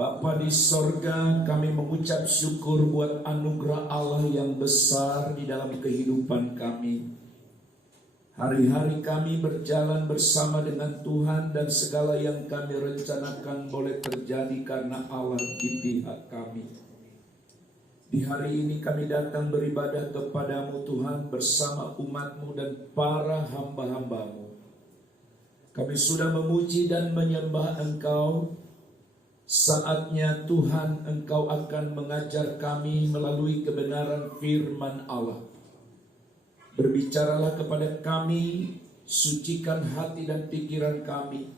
Bapa di sorga, kami mengucap syukur buat anugerah Allah yang besar di dalam kehidupan kami. Hari-hari kami berjalan bersama dengan Tuhan dan segala yang kami rencanakan boleh terjadi karena Allah di pihak kami. Di hari ini kami datang beribadah kepadamu Tuhan bersama umat-Mu dan para hamba-hamba-Mu. Kami sudah memuji dan menyembah Engkau. Saatnya Tuhan Engkau akan mengajar kami melalui kebenaran firman Allah. Berbicaralah kepada kami, sucikan hati dan pikiran kami.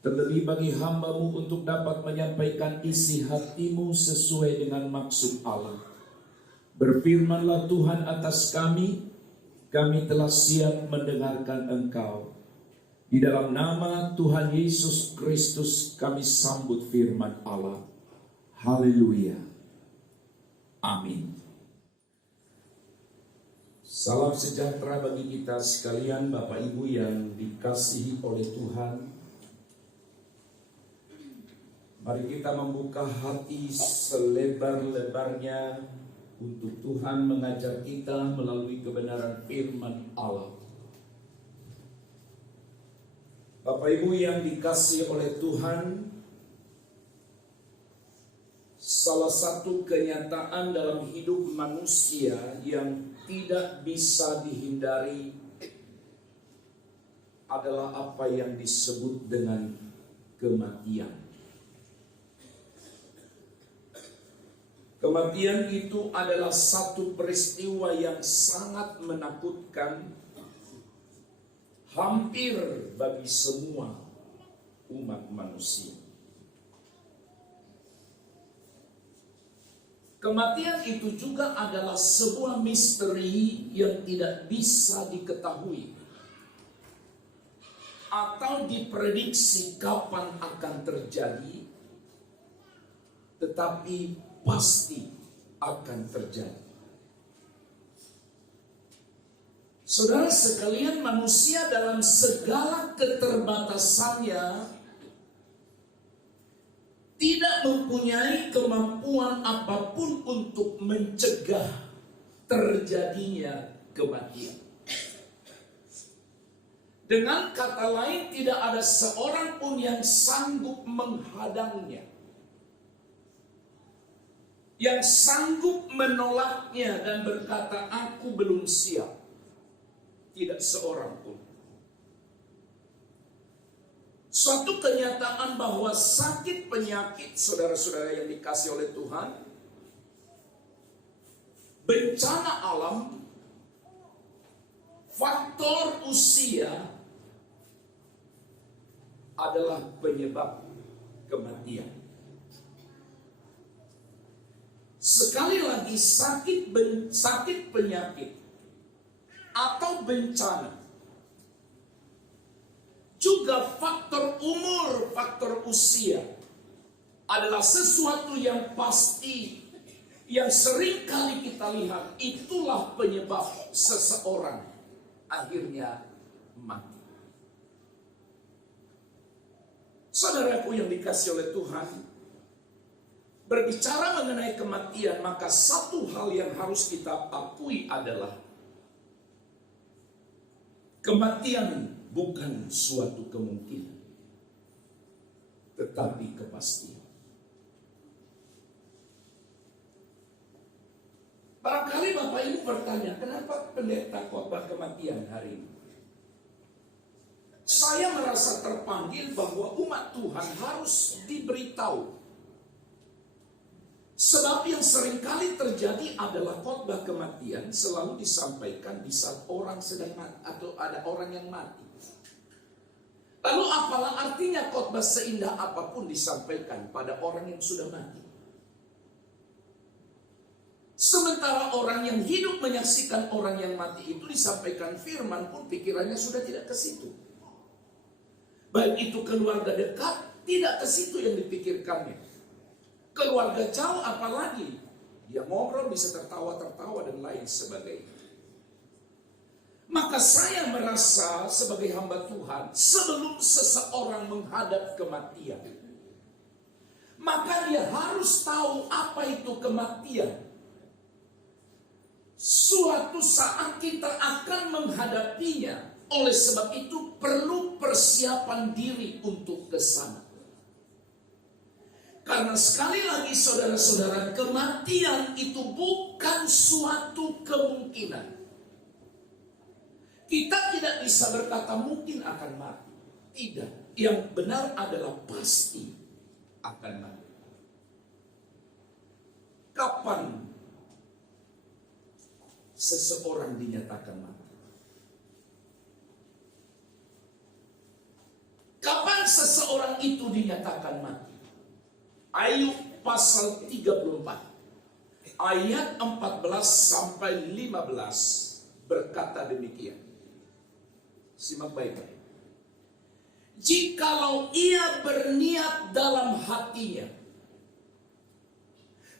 Terlebih bagi hamba-Mu untuk dapat menyampaikan isi hati-Mu sesuai dengan maksud Allah. Berfirmanlah Tuhan atas kami telah siap mendengarkan Engkau. Di dalam nama Tuhan Yesus Kristus kami sambut firman Allah. Haleluya. Amin. Salam sejahtera bagi kita sekalian, Bapak Ibu yang dikasihi oleh Tuhan. Mari kita membuka hati selebar-lebarnya untuk Tuhan mengajar kita melalui kebenaran firman Allah. Bapak Ibu yang dikasihi oleh Tuhan, salah satu kenyataan dalam hidup manusia yang tidak bisa dihindari adalah apa yang disebut dengan kematian. Kematian itu adalah satu peristiwa yang sangat menakutkan hampir bagi semua umat manusia. Kematian itu juga adalah sebuah misteri yang tidak bisa diketahui atau diprediksi kapan akan terjadi, tetapi pasti akan terjadi. Saudara sekalian, manusia dalam segala keterbatasannya tidak mempunyai kemampuan apapun untuk mencegah terjadinya kematian. Dengan kata lain, tidak ada seorang pun yang sanggup menghadangnya, yang sanggup menolaknya dan berkata, "Aku belum siap." Tidak seorang pun. Suatu kenyataan bahwa sakit penyakit, saudara-saudara yang dikasihi oleh Tuhan, bencana alam, faktor usia adalah penyebab kematian. Sekali lagi, sakit penyakit atau bencana, juga faktor umur, faktor usia adalah sesuatu yang pasti, yang sering kali kita lihat. Itulah penyebab seseorang akhirnya mati. Saudaraku yang dikasihi oleh Tuhan, berbicara mengenai kematian, maka satu hal yang harus kita akui adalah kematian bukan suatu kemungkinan, tetapi kepastian. Barangkali Bapak Ibu bertanya, kenapa pendeta khotbah kematian hari ini? Saya merasa terpanggil bahwa umat Tuhan harus diberitahu. Sebab yang seringkali terjadi adalah khotbah kematian selalu disampaikan di saat orang sedang mati atau ada orang yang mati. Lalu apalah artinya khotbah seindah apapun disampaikan pada orang yang sudah mati? Sementara orang yang hidup menyaksikan orang yang mati itu disampaikan firman pun pikirannya sudah tidak ke situ. Baik itu keluarga dekat, tidak ke situ yang dipikirkannya. Keluarga jauh apalagi, dia ngobrol bisa tertawa-tertawa dan lain sebagainya. Maka saya merasa sebagai hamba Tuhan, sebelum seseorang menghadap kematian, maka harus tahu apa itu kematian. Suatu saat kita akan menghadapinya. Oleh sebab itu perlu persiapan diri untuk ke sana. Karena sekali lagi saudara-saudara, kematian itu bukan suatu kemungkinan. Kita tidak bisa berkata mungkin akan mati. Tidak. Yang benar adalah pasti akan mati. Kapan seseorang dinyatakan mati? Kapan seseorang itu dinyatakan mati? Ayub pasal 34 ayat 14 sampai 15 berkata demikian. Simak baik-baik. Jikalau ia berniat dalam hatinya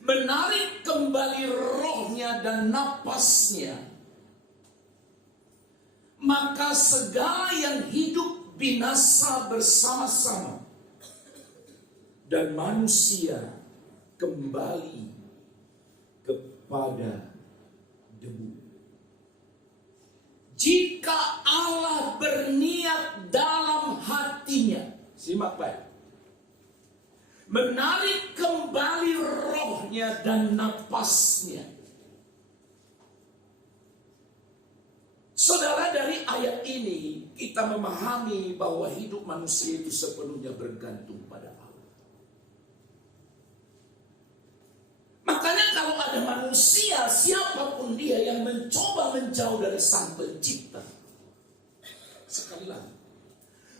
menarik kembali rohnya dan napasnya, maka segala yang hidup binasa bersama-sama, dan manusia kembali kepada debu. Jika Allah berniat dalam hatinya, simak baik, menarik kembali rohnya dan napasnya. Saudara, dari ayat ini kita memahami bahwa hidup manusia itu sepenuhnya bergantung pada Allah. Makanya kalau ada manusia, siapapun dia yang mencoba menjauh dari Sang Pencipta, sekali lagi,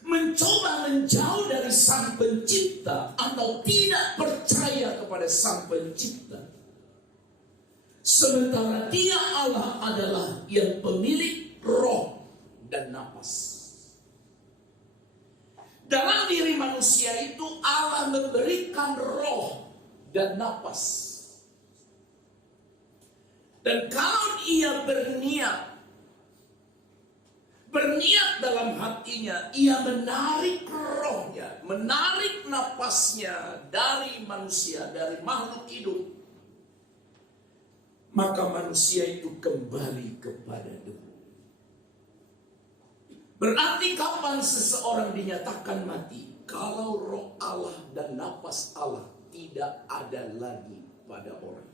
mencoba menjauh dari Sang Pencipta atau tidak percaya kepada Sang Pencipta, sementara Dia Allah adalah yang pemilik roh dan napas. Dalam diri manusia itu Allah memberikan roh dan napas. Dan kalau ia berniat dalam hatinya, ia menarik rohnya, menarik napasnya dari manusia, dari makhluk hidup, maka manusia itu kembali kepada debu. Berarti kapan seseorang dinyatakan mati? Kalau roh Allah dan napas Allah tidak ada lagi pada orang.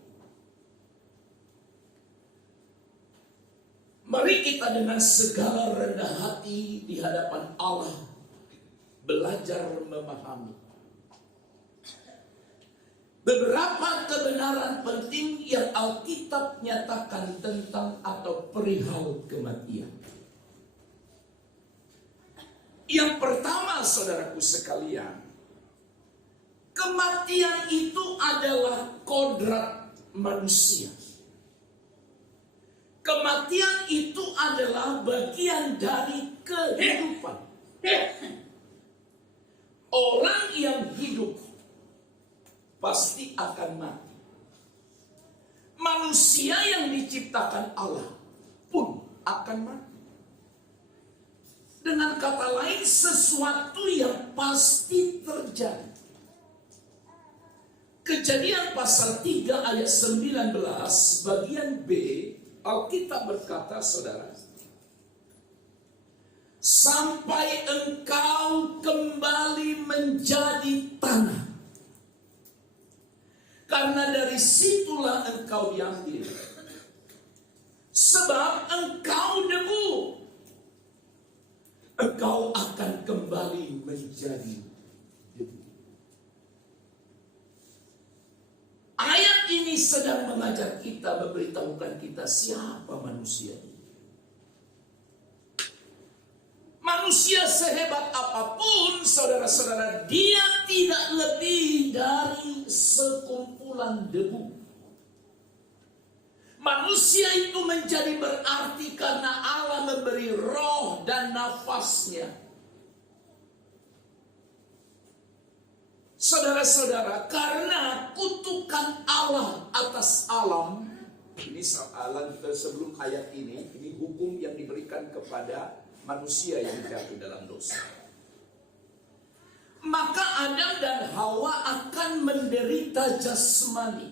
Mari kita dengan segala rendah hati di hadapan Allah belajar memahami beberapa kebenaran penting yang Alkitab nyatakan tentang atau perihal kematian. Yang pertama, saudaraku sekalian, kematian itu adalah kodrat manusia. Kematian itu adalah bagian dari kehidupan. Orang yang hidup pasti akan mati. Manusia yang diciptakan Allah pun akan mati. Dengan kata lain, sesuatu yang pasti terjadi. Kejadian pasal 3 ayat 19 bagian B, Alkitab berkata, saudara, sampai engkau kembali menjadi tanah, karena dari situlah engkau diambil, sebab engkau debu, engkau akan kembali menjadi debu. Ayat ini sedang mengajar kita, memberitahukan kita siapa manusia ini. Manusia sehebat apapun, saudara-saudara, dia tidak lebih dari sekumpulan debu. Manusia itu menjadi berarti karena Allah memberi roh dan nafasnya. Saudara-saudara, karena kutukan Allah atas alam, ini sebelum ayat ini hukum yang diberikan kepada manusia yang jatuh dalam dosa. Maka Adam dan Hawa akan menderita menderita jasmani.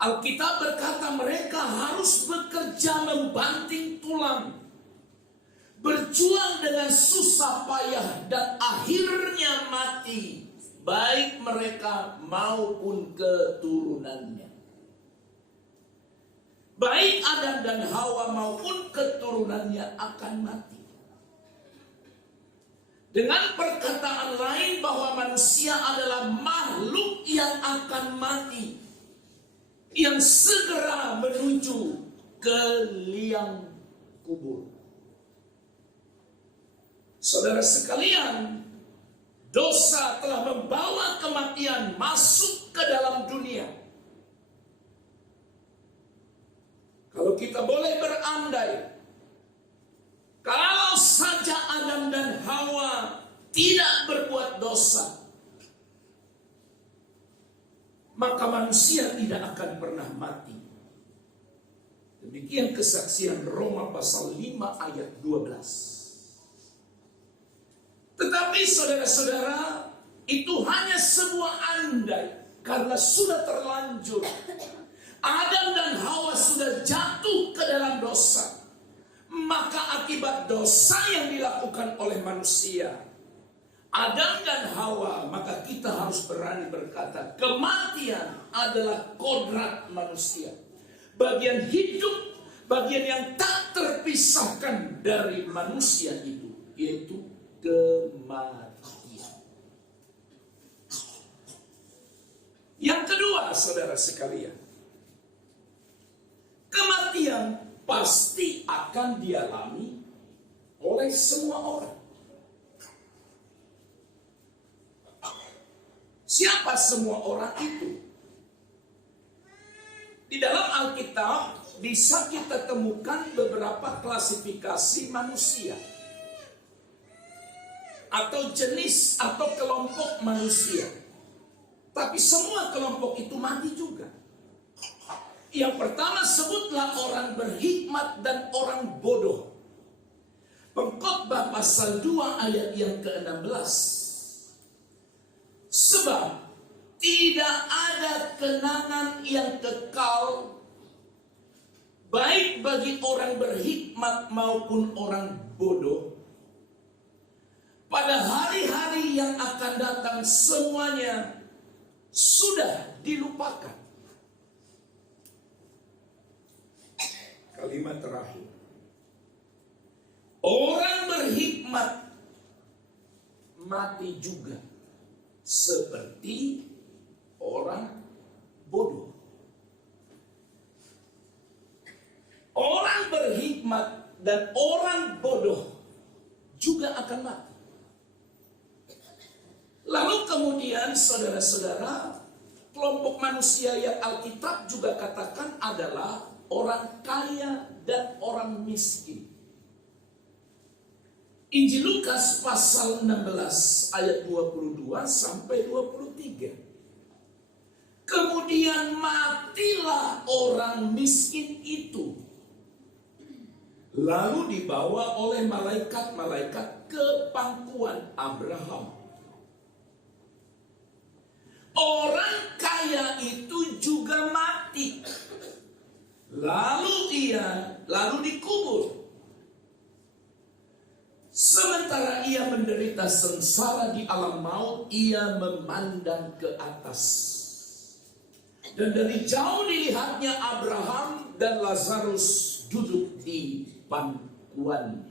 Alkitab berkata mereka harus bekerja membanting tulang, berjuang dengan susah payah, dan akhirnya mati, baik mereka maupun keturunannya. Baik Adam dan Hawa maupun keturunannya akan mati. Dengan perkataan lain bahwa manusia adalah makhluk yang akan mati, yang segera menuju ke liang kubur. Saudara sekalian, dosa telah membawa kematian masuk ke dalam dunia. Kalau kita boleh berandai, kalau saja Adam dan Hawa tidak berbuat dosa, maka manusia tidak akan pernah mati. Demikian kesaksian Roma pasal 5 ayat 12. Tetapi saudara-saudara, itu hanya sebuah andai, karena sudah terlanjur. Adam dan Hawa sudah jatuh ke dalam dosa. Maka akibat dosa yang dilakukan oleh manusia, Adam dan Hawa, maka kita harus berani berkata, kematian adalah kodrat manusia. Bagian hidup, bagian yang tak terpisahkan dari manusia itu, yaitu kematian. Yang kedua, saudara sekalian, kematian pasti akan dialami oleh semua orang. Siapa semua orang itu? Di dalam Alkitab bisa kita temukan beberapa klasifikasi manusia, atau jenis atau kelompok manusia. Tapi semua kelompok itu mati juga. Yang pertama, sebutlah orang berhikmat dan orang bodoh. Pengkhotbah pasal 2 ayat yang ke-16. Sebab tidak ada kenangan yang kekal, baik bagi orang berhikmat maupun orang bodoh. Pada hari-hari yang akan datang semuanya sudah dilupakan. Kalimat terakhir. Orang berhikmat mati juga seperti orang bodoh. Orang berhikmat dan orang bodoh juga akan mati. Lalu kemudian saudara-saudara, kelompok manusia yang Alkitab juga katakan adalah orang kaya dan orang miskin. Injil Lukas pasal 16 ayat 22 sampai 23. Kemudian matilah orang miskin itu, lalu dibawa oleh malaikat-malaikat ke pangkuan Abraham. Orang kaya itu juga mati, lalu dikubur. Sementara ia menderita sengsara di alam maut, ia memandang ke atas. Dan dari jauh dilihatnya Abraham dan Lazarus duduk di pangkuannya.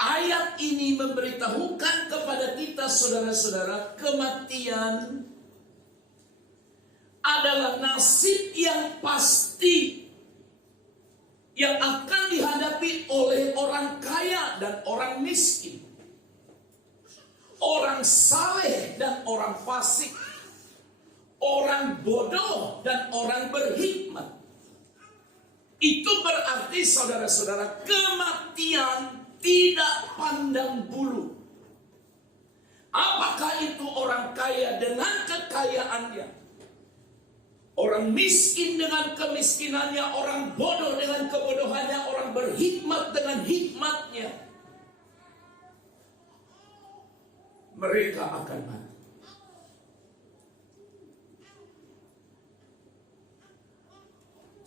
Ayat ini memberitahukan kepada kita, saudara-saudara, kematian adalah nasib yang pasti yang akan dihadapi oleh orang kaya dan orang miskin, orang saleh dan orang fasik, orang bodoh dan orang berhikmat. Itu berarti, saudara-saudara, kematian tidak pandang bulu. Apakah itu orang kaya dengan kekayaannya, orang miskin dengan kemiskinannya, orang bodoh dengan kebodohannya, orang berhikmat dengan hikmatnya. mereka akan mati.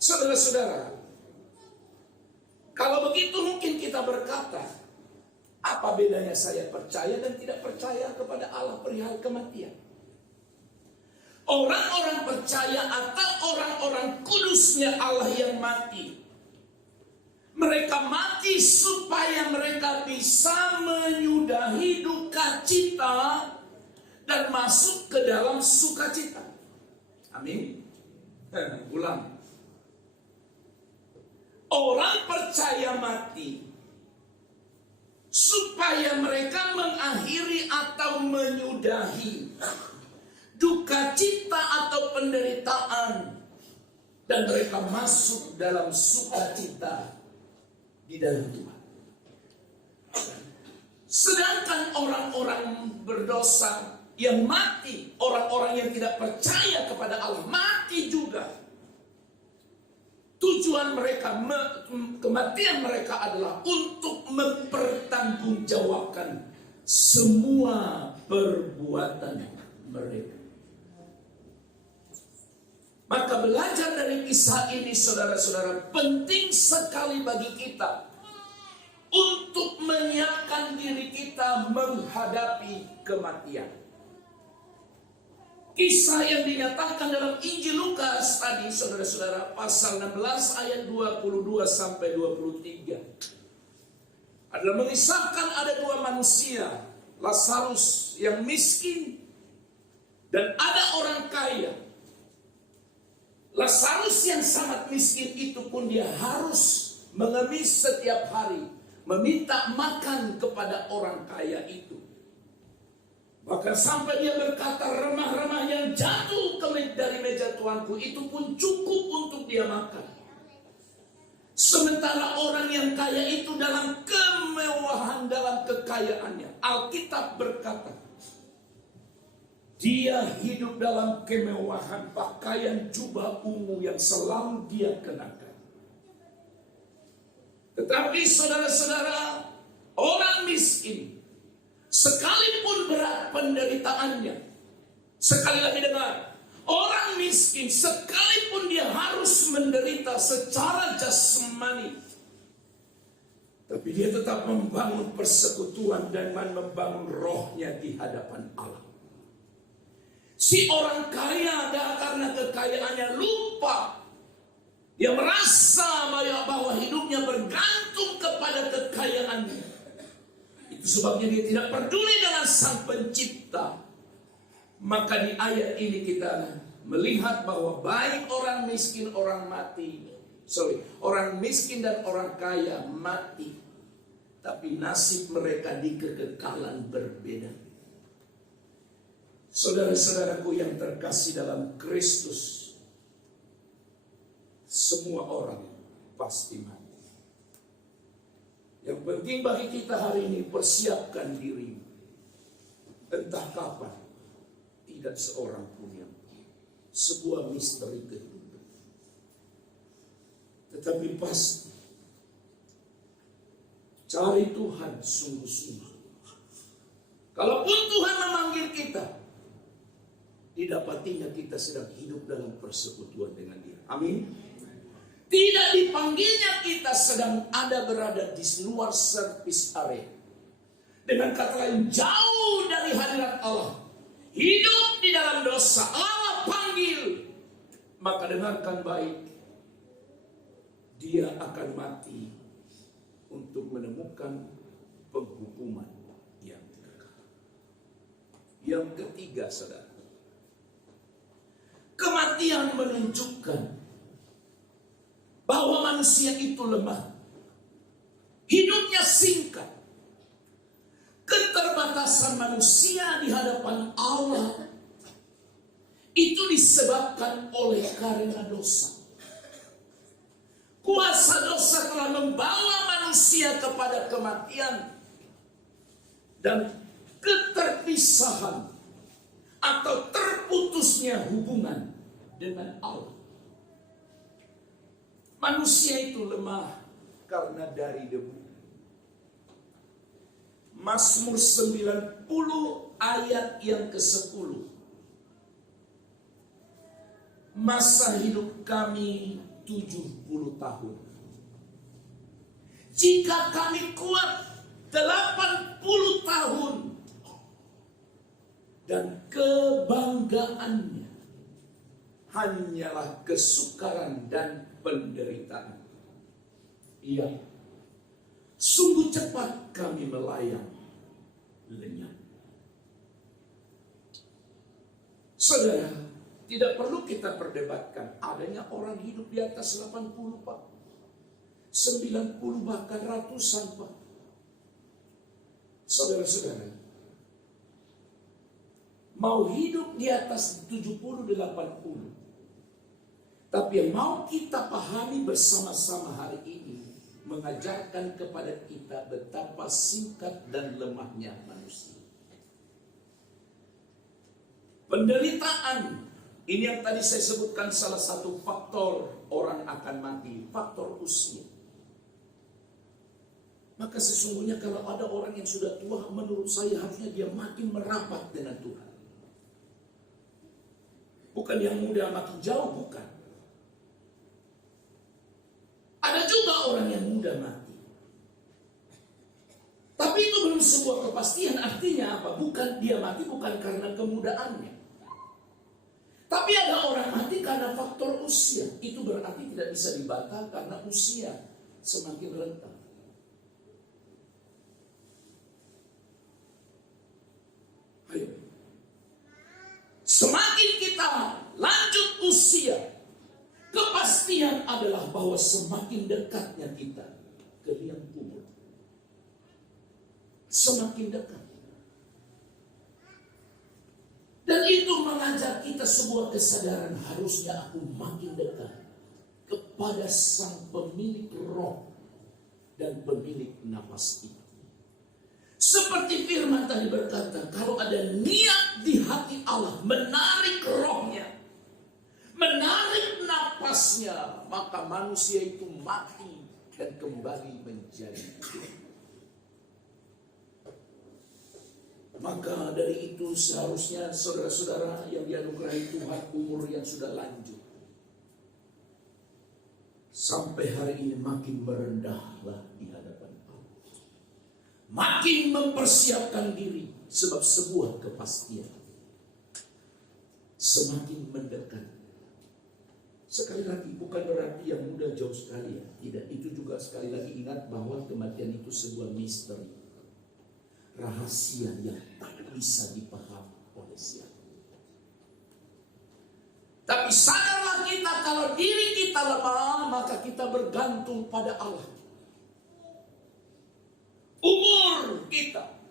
Saudara-saudara, kalau begitu mungkin kita berkata, apa bedanya saya percaya dan tidak percaya kepada Allah perihal kematian? Orang-orang percaya atau orang-orang kudusnya Allah yang mati, mereka mati supaya mereka bisa menyudahi duka cita dan masuk ke dalam sukacita. Amin. Ulang. Orang percaya mati supaya mereka mengakhiri atau menyudahi duka cita atau penderitaan, dan mereka masuk dalam sukacita di dalam Tuhan. Sedangkan orang-orang berdosa yang mati, orang-orang yang tidak percaya kepada Allah, mati juga. Tujuan mereka, kematian mereka adalah untuk mempertanggungjawabkan semua perbuatan mereka. Maka belajar dari kisah ini, saudara-saudara, penting sekali bagi kita untuk menyiapkan diri kita menghadapi kematian. Kisah yang dinyatakan dalam Injil Lukas tadi, saudara-saudara, pasal 16 ayat 22 sampai 23, adalah mengisahkan ada dua manusia, Lazarus yang miskin dan ada orang kaya. Lazarus yang sangat miskin itu pun dia harus mengemis setiap hari, meminta makan kepada orang kaya itu. Bahkan sampai dia berkata, remah-remah yang jatuh dari meja tuanku itu pun cukup untuk dia makan. Sementara orang yang kaya itu dalam kemewahan, dalam kekayaannya, Alkitab berkata, dia hidup dalam kemewahan, pakaian jubah ungu yang selalu dia kenakan. Tetapi saudara-saudara, orang miskin, sekalipun berat penderitaannya, sekali lagi dengar, orang miskin sekalipun dia harus menderita secara jasmani, tapi dia tetap membangun persekutuan dan membangun rohnya di hadapan Allah. Si orang kaya karena kekayaannya lupa. Dia merasa bahwa hidupnya bergantung kepada kekayaannya. Itu sebabnya dia tidak peduli dengan Sang Pencipta. Maka di ayat ini kita melihat bahwa baik orang miskin, orang miskin dan orang kaya mati. Tapi nasib mereka di kekekalan berbeda. Saudara-saudaraku yang terkasih dalam Kristus, semua orang pasti mati. Yang penting bagi kita hari ini, persiapkan diri. Entah kapan, tidak seorang pun yang tahu. Sebuah misteri kehidupan. Tetapi pasti, cari Tuhan sungguh-sungguh. Kalaupun Tuhan memanggil kita, didapatinya kita sedang hidup dalam persekutuan dengan Dia. Amin. Tidak dipanggilnya kita sedang berada di luar service area. Dengan kata lain, jauh dari hadirat Allah. Hidup di dalam dosa. Allah panggil. Maka dengarkan baik. Dia akan mati untuk menemukan penghukuman yang kekal. Yang ketiga, saudara. Kematian menunjukkan bahwa manusia itu lemah. Hidupnya singkat. Keterbatasan manusia di hadapan Allah itu disebabkan oleh karena dosa. Kuasa dosa telah membawa manusia kepada kematian dan keterpisahan atau terputusnya hubungan dengan Allah. Manusia itu lemah karena dari debu. Mazmur 90 ayat yang ke-10. Masa hidup kami 70 tahun. Jika kami kuat 80 tahun, dan kebanggaannya hanyalah kesukaran dan penderitaan. Iya, sungguh cepat kami melayang lenyap. Saudara, tidak perlu kita perdebatkan adanya orang hidup di atas 80, Pak. 90 bahkan ratusan, Pak. Saudara-saudara, mau hidup di atas 70-80. Tapi yang mau kita pahami bersama-sama hari ini, mengajarkan kepada kita betapa singkat dan lemahnya manusia. Penderitaan, ini yang tadi saya sebutkan salah satu faktor orang akan mati, faktor usia. Maka sesungguhnya kalau ada orang yang sudah tua, menurut saya harusnya dia makin merapat dengan Tuhan. Bukan yang muda makin jauh, bukan. Ada juga orang yang muda mati. Tapi itu belum sebuah kepastian. Artinya apa? Bukan dia mati bukan karena kemudaannya. Tapi ada orang mati karena faktor usia. Itu berarti tidak bisa dibantah karena usia semakin rentan. Ayo. Semakin kita lanjut usia, kepastian adalah bahwa semakin dekatnya kita ke liang kubur. Semakin dekat. Dan itu mengajar kita sebuah kesadaran, harusnya aku makin dekat kepada sang pemilik roh dan pemilik nafas itu. Seperti firman tadi berkata, kalau ada niat di hati Allah menarik rohnya, menarik napasnya, maka manusia itu mati dan kembali menjadi hidup. Maka dari itu seharusnya saudara-saudara yang dianugerahi Tuhan umur yang sudah lanjut, sampai hari ini makin merendahlah di hadapan Allah. Makin mempersiapkan diri sebab sebuah kepastian semakin mendekat. Sekali lagi bukan berarti yang muda jauh sekali ya. Tidak, itu juga sekali lagi ingat bahwa kematian itu sebuah misteri. Rahasia yang tak bisa dipahami oleh siapa. Tapi sadarlah kita kalau diri kita lemah, maka kita bergantung pada Allah. Umur kita,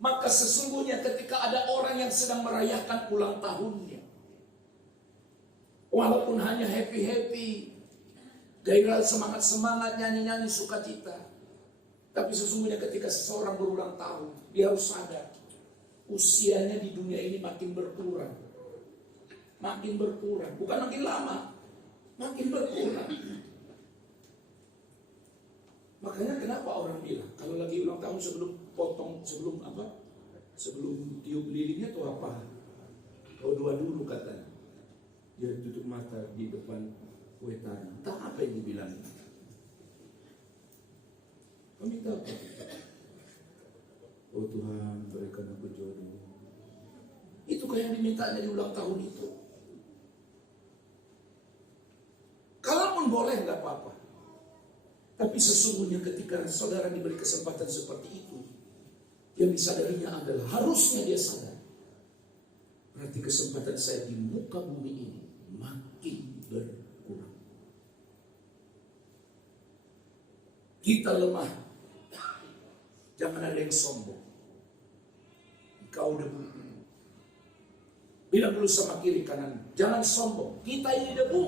maka sesungguhnya ketika ada orang yang sedang merayakan ulang tahunnya, walaupun hanya happy-happy, gairah semangat-semangat, nyanyi-nyanyi sukacita, tapi sesungguhnya ketika seseorang berulang tahun, dia harus sadar usianya di dunia ini makin berkurang. Makin berkurang, bukan makin lama, makin berkurang. Makanya kenapa orang bilang kalau lagi ulang tahun sebelum potong, sebelum apa? Sebelum tiup lilinnya atau apa? Kau doa dulu katanya. Dia tutup mata di depan kue tadi. Tak apa yang dibilang. Kau minta apa? Oh Tuhan, berikan aku jodoh. Itu kayak yang dimintanya di ulang tahun itu. Kalaupun boleh nggak apa-apa. Tapi sesungguhnya ketika saudara diberi kesempatan seperti itu, yang disadarinya adalah harusnya dia sadar. Berarti kesempatan saya di muka bumi ini makin berkurang. Kita lemah. Jangan ada yang sombong. Kau debu. Bilang dulu sama kiri kanan, jangan sombong. Kita ini debu.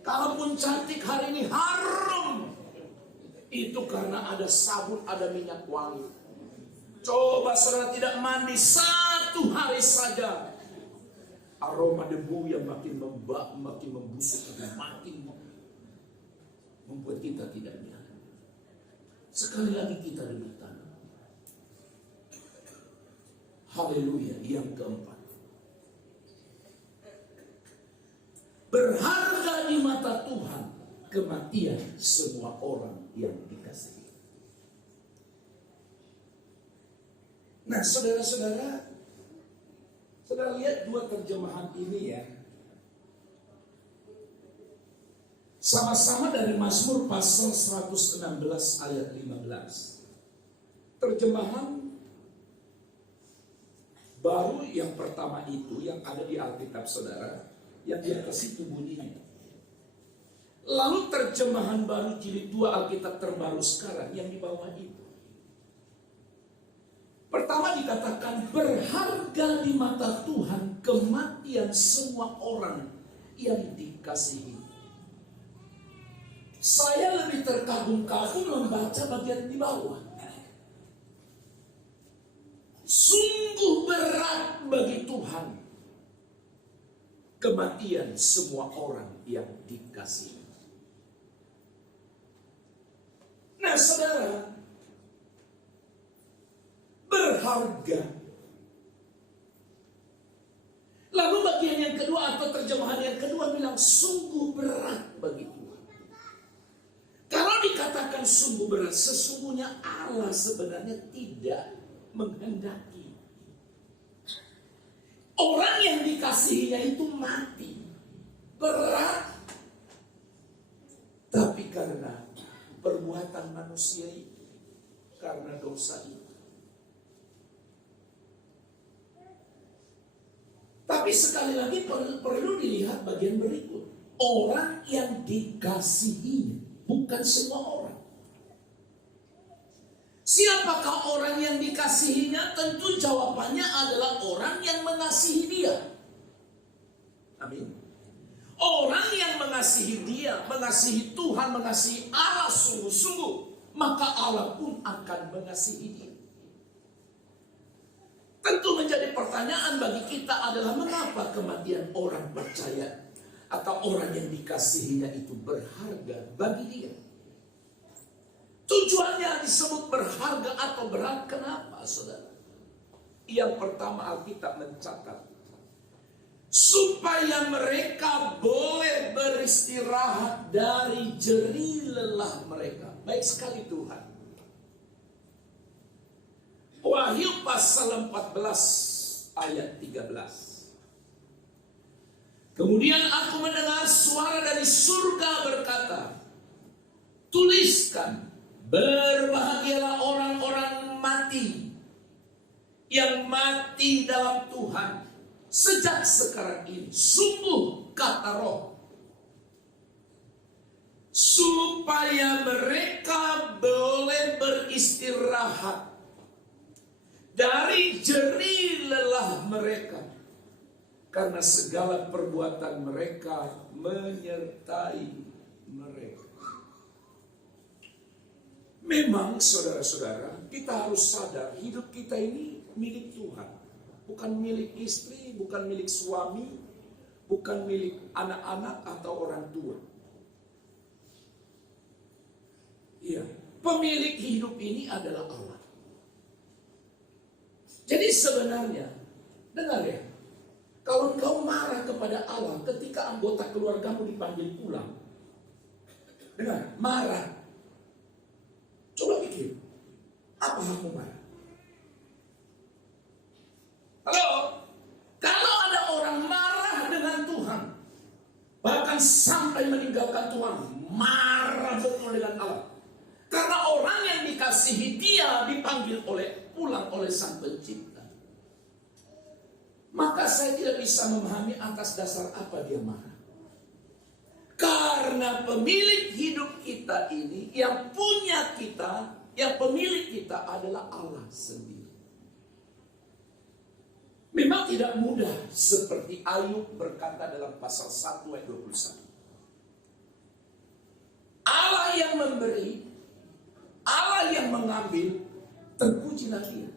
Kalaupun cantik hari ini harum, itu karena ada sabun, ada minyak wangi. Coba saudara tidak mandi 1 hari saja, aroma debu yang makin membusuk, makin membuat kita tidak nyaman. Sekali lagi kita dengarkan. Haleluya. Yang keempat, berharga di mata Tuhan kematian semua orang yang dikasihi. Nah, saudara-saudara lihat dua terjemahan ini ya. Sama-sama dari Mazmur pasal 116 ayat 15. Terjemahan baru yang pertama itu yang ada di Alkitab saudara, yang di atas itu bunyinya. Lalu terjemahan baru jilid 2 Alkitab terbaru sekarang yang di bawah itu. Pertama dikatakan berharga di mata Tuhan kematian semua orang yang dikasihi. Saya lebih terkagum-kagum membaca bagian di bawah. Sungguh berat bagi Tuhan kematian semua orang yang dikasihi. Nah saudara, berharga. Lalu bagian yang kedua atau terjemahan yang kedua bilang sungguh berat bagi Tuhan. Kalau dikatakan sungguh berat, sesungguhnya Allah sebenarnya tidak menghendaki orang yang dikasihinya itu mati. Berat. Tapi karena perbuatan manusia itu, karena dosa itu. Tapi sekali lagi perlu dilihat bagian berikut. Orang yang dikasihinya, bukan semua orang. Siapakah orang yang dikasihinya? Tentu jawabannya adalah orang yang mengasihi dia. Amin. Orang yang mengasihi dia, mengasihi Tuhan, mengasihi Allah sungguh-sungguh, maka Allah pun akan mengasihi dia. Tentu menjadi pertanyaan bagi kita adalah mengapa kematian orang percaya atau orang yang dikasihinya itu berharga bagi dia. Tujuannya disebut berharga atau berat. Kenapa saudara? Yang pertama Alkitab mencatat supaya mereka boleh beristirahat dari jerih lelah mereka. Baik sekali Tuhan. Wahyu pasal 14 ayat 13. Kemudian aku mendengar suara dari surga berkata, tuliskan, berbahagialah orang-orang mati yang mati dalam Tuhan sejak sekarang ini. Sungguh kata Roh, supaya mereka boleh beristirahat dari jerih lelah mereka, karena segala perbuatan mereka menyertai mereka. Memang saudara-saudara, kita harus sadar hidup kita ini milik Tuhan. Bukan milik istri, bukan milik suami, bukan milik anak-anak atau orang tua. Iya, pemilik hidup ini adalah Allah. Jadi sebenarnya, dengar ya, kalau engkau marah kepada Allah ketika anggota keluargamu dipanggil pulang, dengar, marah. Coba pikir, apa hakmu marah? Halo? Kalau ada orang marah dengan Tuhan, bahkan sampai meninggalkan Tuhan, marah betul dengan Allah. Karena orang yang dikasihi dia dipanggil pulang oleh Sang Pencipta. Maka saya tidak bisa memahami atas dasar apa dia marah. Karena pemilik hidup kita ini, yang punya kita, yang pemilik kita adalah Allah sendiri. Memang tidak mudah seperti Ayub berkata dalam pasal 1 ayat 21. Allah yang memberi, Allah yang mengambil, terpujilah dia.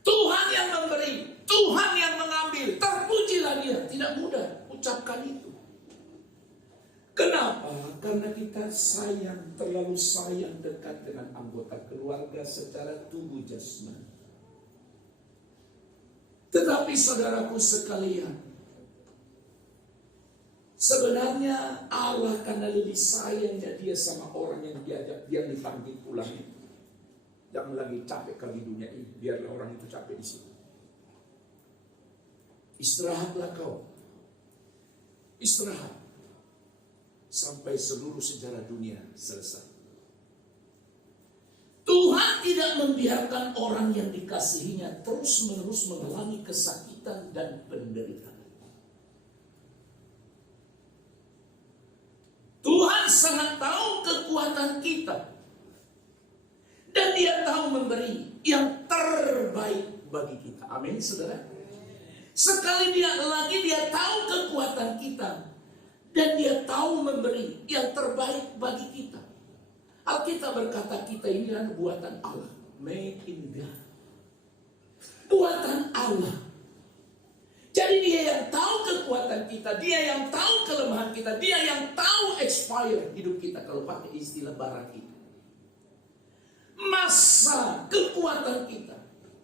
Tuhan yang memberi, Tuhan yang mengambil, terpujilah dia. Tidak mudah ucapkan itu. Kenapa? Karena kita sayang, terlalu sayang dekat dengan anggota keluarga secara tubuh jasmani. Tetapi saudaraku sekalian, sebenarnya Allah karena lebih sayangnya dia sama orang yang dipanggil pulang itu. Jangan lagi capek kali dunia ini, biarlah orang itu capek di situ. Istirahatlah kau. Istirahat. Sampai seluruh sejarah dunia selesai. Tuhan tidak membiarkan orang yang dikasihinya terus-menerus mengalami kesakitan dan penderitaan. Tuhan sangat tahu kekuatan kita. Dan dia tahu memberi yang terbaik bagi kita. Amin, saudara. Sekali dia tahu kekuatan kita. Dan dia tahu memberi yang terbaik bagi kita. Alkitab berkata kita ini adalah buatan Allah. Made in God. Buatan Allah. Jadi dia yang tahu kekuatan kita. Dia yang tahu kelemahan kita. Dia yang tahu expire hidup kita. Kalau pakai istilah barat kita. Masa kekuatan kita.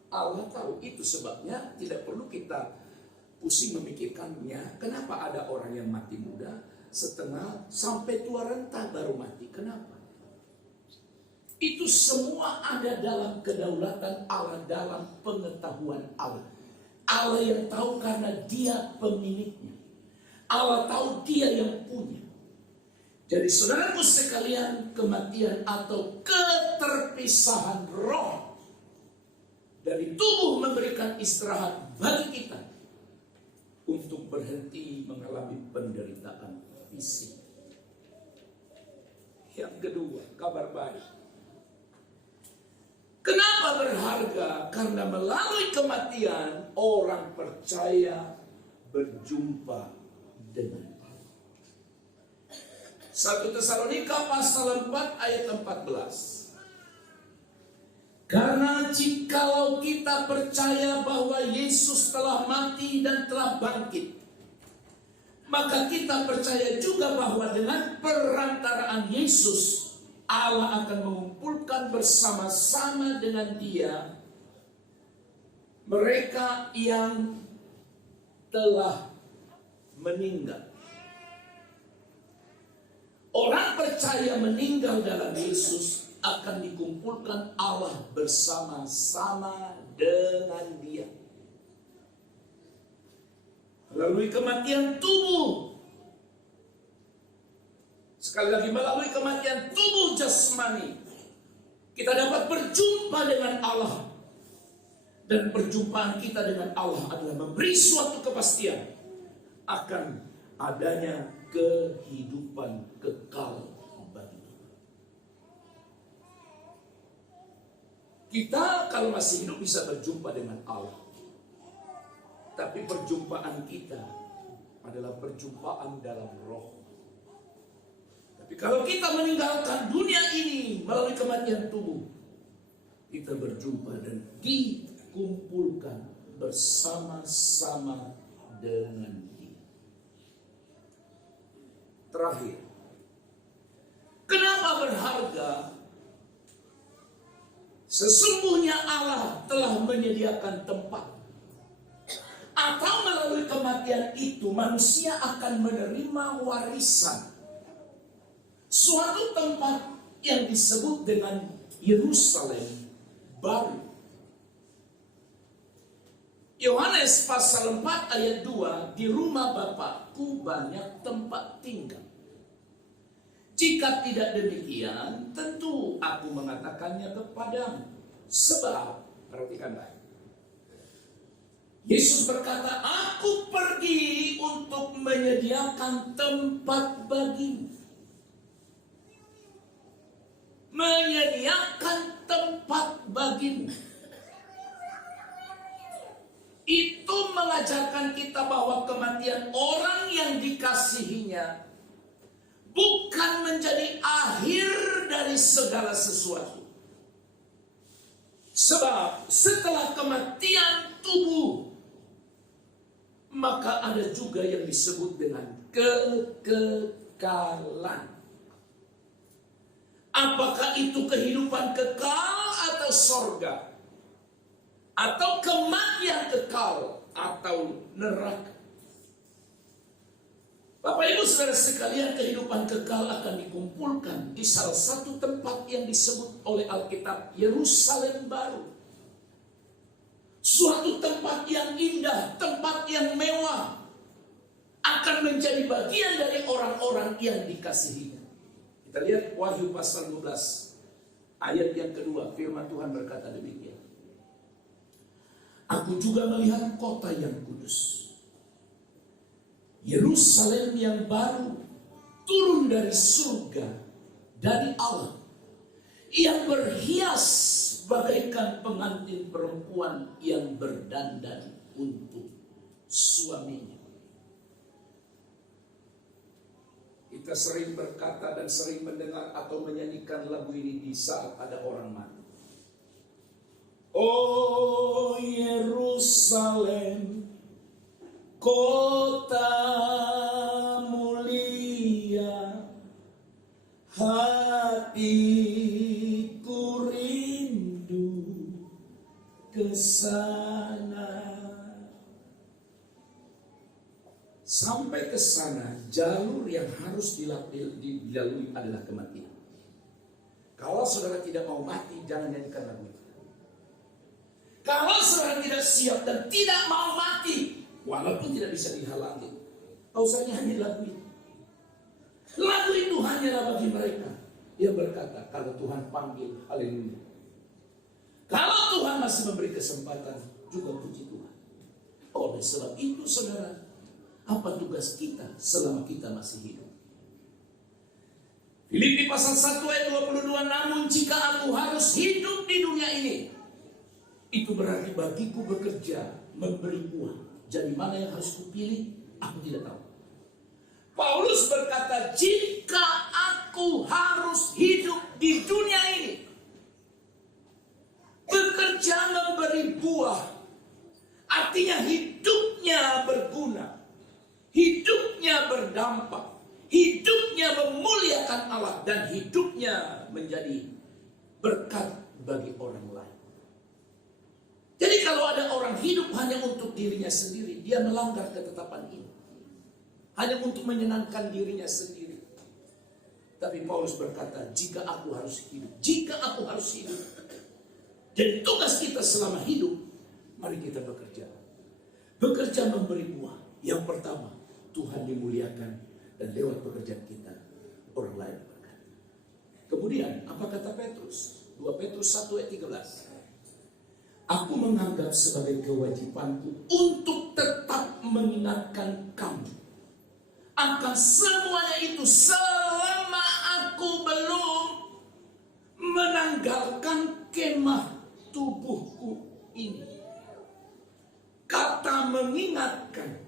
Allah tahu. Itu sebabnya tidak perlu kita pusing memikirkannya. Kenapa ada orang yang mati muda, setengah sampai tua renta baru mati? Kenapa? Itu semua ada dalam kedaulatan Allah, dalam pengetahuan Allah. Allah yang tahu karena dia pemiliknya. Allah tahu dia yang punya. Jadi saudaraku sekalian, kematian atau keterpisahan roh dari tubuh memberikan istirahat bagi kita untuk berhenti mengalami penderitaan fisik. Yang kedua, kabar baik. Kenapa berharga? Karena melalui kematian orang percaya berjumpa dengan Allah. 1 Tesalonika pasal 4 ayat 14. Karena jikalau kita percaya bahwa Yesus telah mati dan telah bangkit, maka kita percaya juga bahwa dengan perantaraan Yesus, Allah akan mengumpulkan bersama-sama dengan dia mereka yang telah meninggal. Orang percaya meninggal dalam Yesus akan dikumpulkan Allah bersama-sama dengan dia. Melalui kematian tubuh. Sekali lagi, melalui kematian tubuh jasmani, kita dapat berjumpa dengan Allah. Dan perjumpaan kita dengan Allah adalah memberi suatu kepastian akan adanya kehidupan kekal bagi kita. Kita kalau masih hidup bisa berjumpa dengan Allah. Tapi perjumpaan kita adalah perjumpaan dalam roh. Tapi kalau kita meninggalkan dunia ini melalui kematian tubuh, kita berjumpa dan dikumpulkan bersama-sama dengan Dia. Terakhir, kenapa berharga? Sesungguhnya Allah telah menyediakan tempat. Atau melalui kematian itu manusia akan menerima warisan. Suatu tempat yang disebut dengan Yerusalem baru. Yohanes pasal 4 ayat 2, di rumah Bapakku banyak tempat tinggal. Jika tidak demikian, tentu aku mengatakannya kepadamu. Sebab, perhatikan baik. Yesus berkata, aku pergi untuk menyediakan tempat bagimu. Menyediakan tempat bagimu. Itu mengajarkan kita bahwa kematian orang yang dikasihinya bukan menjadi akhir dari segala sesuatu. Sebab setelah kematian tubuh, maka ada juga yang disebut dengan kekekalan. kekekalan. Apakah itu kehidupan kekal atau sorga? Atau kematian kekal atau neraka? Bapak Ibu Saudara sekalian, kehidupan kekal akan dikumpulkan di salah satu tempat yang disebut oleh Alkitab Yerusalem Baru. Suatu tempat yang indah, tempat yang mewah, akan menjadi bagian dari orang-orang yang dikasihinya. Kita lihat Wahyu pasal 12 ayat yang kedua, firman Tuhan berkata demikian. Aku juga melihat kota yang kudus, Yerusalem yang baru, turun dari surga, dari Allah, yang berhias bagaikan pengantin perempuan yang berdandan untuk suaminya. Kita sering berkata dan sering mendengar atau menyanyikan lagu ini di saat ada orang mati. Oh Yerusalem, kota mulia, hatiku rindu ke sana. Sampai ke sana, jalur yang harus dilalui adalah kematian. Kalau saudara tidak mau mati, jangan nyanyikan lagu itu. Kalau saudara tidak siap dan tidak mau mati, walaupun tidak bisa dihalangi, tak usah nyanyi lagu itu. Lagu itu hanyalah bagi mereka yang berkata, kalau Tuhan panggil, haleluya. Kalau Tuhan masih memberi kesempatan, juga puji Tuhan. Oleh sebab itu saudara, apa tugas kita selama kita masih hidup? Filipi pasal 1 ayat 22, namun jika aku harus hidup di dunia ini, itu berarti bagiku bekerja, memberi uang. Jadi mana yang harus kupilih? Aku tidak tahu. Paulus berkata, jika aku harus hidup di dunia ini, bekerja memberi buah, artinya hidupnya berguna, hidupnya berdampak, hidupnya memuliakan Allah, dan hidupnya menjadi berkat bagi orang lain. Jadi kalau ada orang hidup hanya untuk dirinya sendiri, dia melanggar ketetapan ini. Hanya untuk menyenangkan dirinya sendiri. Tapi Paulus berkata, jika aku harus hidup, jika aku harus hidup. Jadi tugas kita selama hidup, mari kita bekerja. Bekerja memberi buah. Yang pertama, Tuhan dimuliakan, dan lewat pekerjaan kita, orang lain berkat. Kemudian, apa kata Petrus? 2 Petrus 1 ayat 13. Aku menganggap sebagai kewajibanku untuk tetap mengingatkan kamu akan semuanya itu selama aku belum menanggalkan kemah tubuhku ini. Kata mengingatkan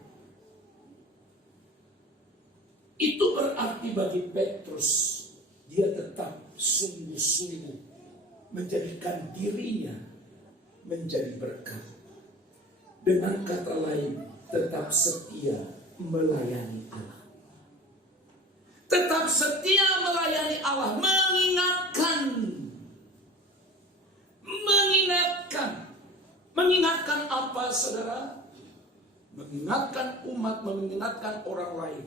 itu berarti bagi Petrus, dia tetap sungguh-sungguh menjadikan dirinya menjadi berkat. Dengan kata lain, tetap setia melayani Allah. Tetap setia melayani Allah, mengingatkan apa saudara? Mengingatkan umat, mengingatkan orang lain,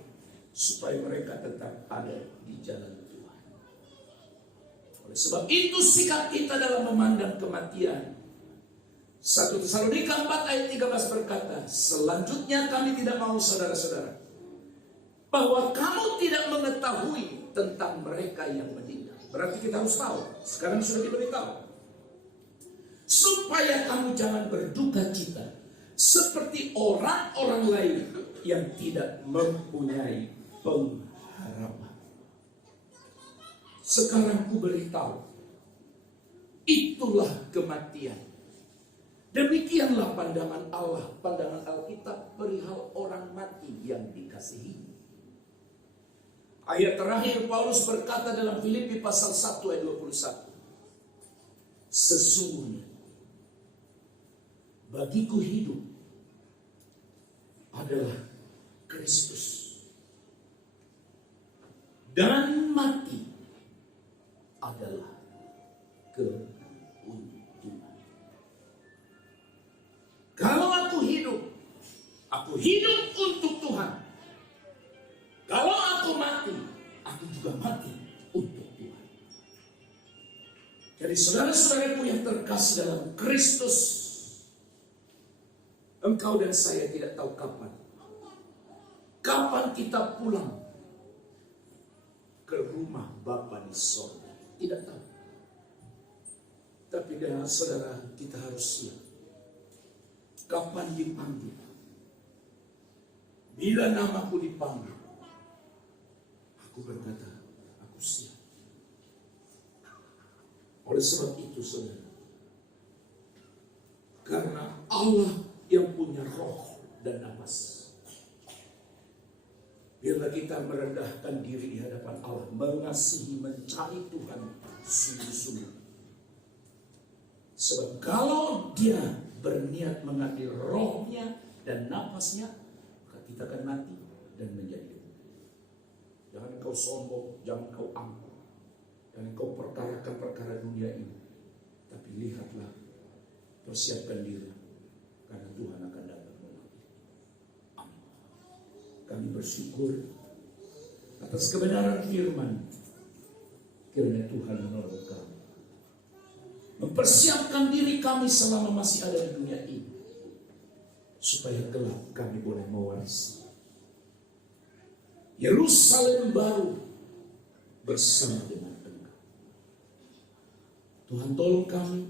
supaya mereka tetap ada di jalan Tuhan. Oleh sebab itu sikap kita dalam memandang kematian, 1 Tesalonika 4 ayat 13 berkata, selanjutnya kami tidak mau saudara-saudara, bahwa kamu tidak mengetahui tentang mereka yang meninggal. Berarti kita harus tahu. Sekarang sudah diberitahu. Supaya kamu jangan berduka cita seperti orang-orang lain yang tidak mempunyai pengharapan. Sekarang ku beritahu, itulah kematian. Demikianlah pandangan Allah, pandangan Alkitab perihal orang mati yang dikasihi. Ayat terakhir Paulus berkata dalam Filipi pasal 1 ayat 21. Sesungguhnya bagiku hidup adalah Kristus, dan mati adalah keuntungan. Kalau aku hidup untuk Tuhan. Kalau aku mati, aku juga mati untuk Tuhan. Jadi saudara-saudaraku yang terkasih dalam Kristus, engkau dan saya tidak tahu kapan kita pulang ke rumah Bapa di sorga. Tidak tahu. Tapi dengan saudara kita harus siap. Kapan dipanggil? Bila namaku dipanggil, aku berkata, aku siap. Oleh sebab itu saudara, karena Allah yang punya roh dan nafas, biarlah kita merendahkan diri di hadapan Allah, mengasihi, mencari Tuhan sungguh-sungguh. Sebab kalau dia berniat mengambil rohnya dan nafasnya, maka kita akan mati dan menjadi debu. Jangan kau sombong, jangan kau angkuh, jangan kau perkarakan perkara dunia ini. Tapi lihatlah, persiapkan diri, karena Tuhan akan datang mengambil. Amin. Kami bersyukur atas kebenaran firman. Kiranya Tuhan menolong kami, mempersiapkan diri kami selama masih ada di dunia ini, supaya kelak kami boleh mewarisi Yerusalem baru bersama dengan Engkau. Tuhan tolong kami,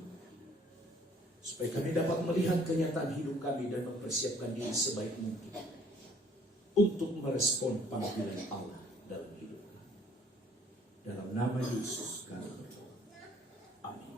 supaya kami dapat melihat kenyataan hidup kami dan mempersiapkan diri sebaik mungkin untuk merespon panggilan Allah dalam hidup kami. Dalam nama Yesus kami berdoa. Amin.